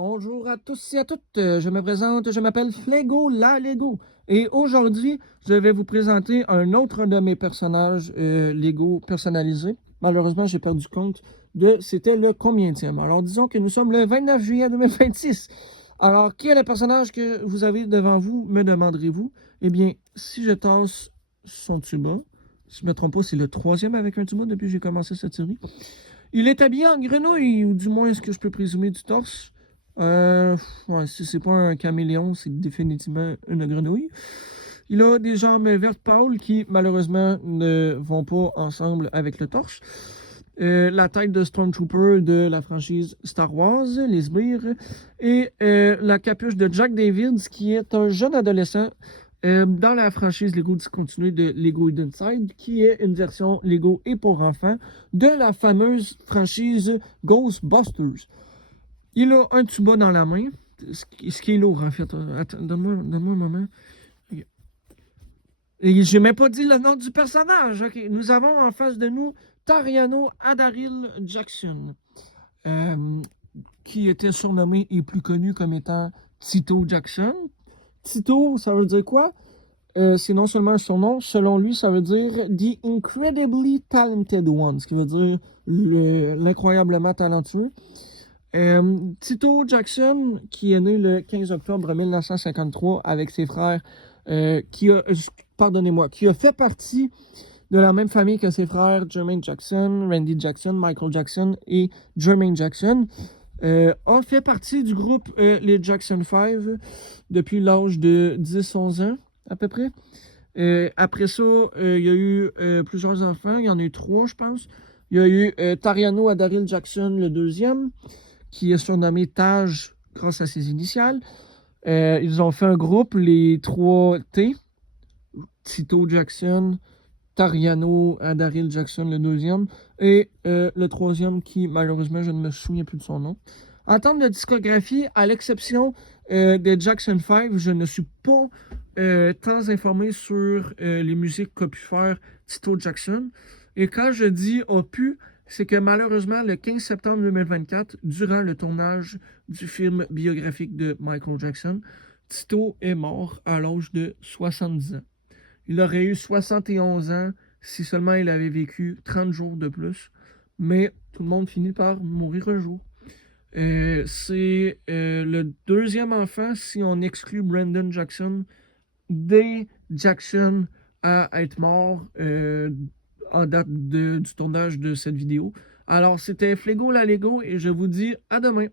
Bonjour à tous et à toutes, je me présente, je m'appelle Flégo la Lego et aujourd'hui, je vais vous présenter un autre de mes personnages Lego personnalisés. Malheureusement, j'ai perdu compte de c'était le combienième. Alors disons que nous sommes le 29 juillet 2026. Alors, qui est le personnage que vous avez devant vous, me demanderez-vous? Eh bien, si je tasse son tuba, si je ne me trompe pas, c'est le troisième avec un tuba depuis que j'ai commencé cette série. Il est habillé en grenouille, ou du moins ce que je peux présumer du torse. Ouais, si c'est pas un caméléon, c'est définitivement une grenouille. Il a des jambes vertes pâles qui, malheureusement, ne vont pas ensemble avec le torse. La tête de Stormtrooper de la franchise Star Wars, les sbires, et la capuche de Jack Davids, qui est un jeune adolescent dans la franchise Lego discontinuée de Lego Hidden Side, qui est une version Lego et pour enfants de la fameuse franchise Ghostbusters. Il a un tuba dans la main, ce qui est lourd en fait. Attends, donne-moi un moment. Et j'ai même pas dit le nom du personnage. Ok, nous avons en face de nous Tariano Adaril Jackson, euh, qui était surnommé et plus connu comme étant Tito Jackson. Tito, ça veut dire quoi? C'est non seulement un surnom, selon lui, ça veut dire The Incredibly Talented One, ce qui veut dire l'incroyablement talentueux. Tito Jackson, qui est né le 15 octobre 1953 avec ses frères, pardonnez-moi, qui a fait partie de la même famille que ses frères Jermaine Jackson, Randy Jackson, Michael Jackson et Jermaine Jackson, a fait partie du groupe les Jackson 5 depuis l'âge de 10-11 ans à peu près. Après ça, il y a eu plusieurs enfants, il y en a eu trois, je pense. Il y a eu Tariano Adaril Jackson, le deuxième, qui est surnommé Taj grâce à ses initiales. Ils ont fait un groupe, les 3T, Tito Jackson, Tariano Adaril Jackson, le deuxième, et le troisième qui, malheureusement, je ne me souviens plus de son nom. En termes de discographie, à l'exception de Jackson 5, je ne suis pas tant informé sur les musiques qu'a pu faire Tito Jackson. Et quand je dis a pu, c'est que malheureusement, le 15 septembre 2024, durant le tournage du film biographique de Michael Jackson, Tito est mort à l'âge de 70 ans. Il aurait eu 71 ans si seulement il avait vécu 30 jours de plus. Mais tout le monde finit par mourir un jour. C'est le deuxième enfant, si on exclut Brandon Jackson, des Jackson à être mort en date du tournage de cette vidéo. Alors, c'était Flégo la Lego et je vous dis à demain.